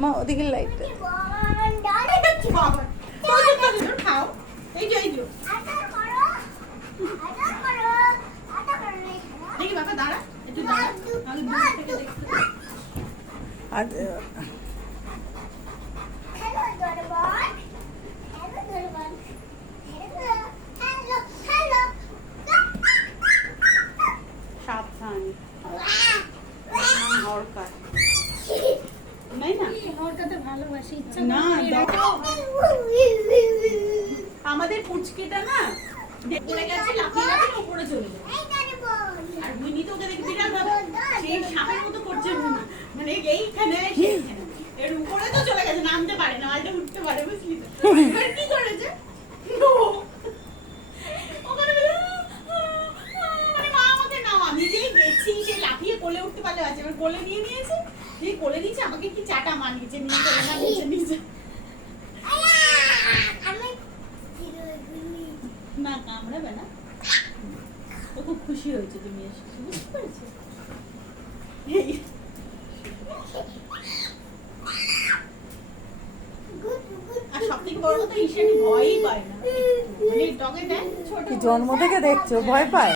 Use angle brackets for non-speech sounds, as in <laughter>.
মা ওদিকে লাইটটা বাবা, ভালোবাসি ইচ্ছা না, দেখো, আমাদের পুচকিটা না পড়ে গেছে লাফিয়ে লাফিয়ে উপরে চলে গেছে আর মিনি তো ওকে দেখে বিড়াল ভাবে। সেই সাপের মতো করছে মিনি মানে এইখানে সেইখানে। এর উপরে তো চলে গেছে নামতে পারে না আজকে উঠতে পারে বুঝলি তো <laughs> এবার কি করেছে ও, ওখানে বলে, মানে মা আমাকে নাও আমি যেই গেছি সে লাফিয়ে কোলে উঠতে পারলে আছে এবার কোলে নিয়ে নিয়েছে সেই কোলে নিয়েছে আমাকে কি চাটা মানিয়েছে নিয়ে চলে না নিচে নিচে না কামড়াবে না। ও খুব খুশি হয়েছে তুমি এসেছ বুঝতে পেরেছ? দেয় জন্ম থেকে দেখছ? ভয় পায়?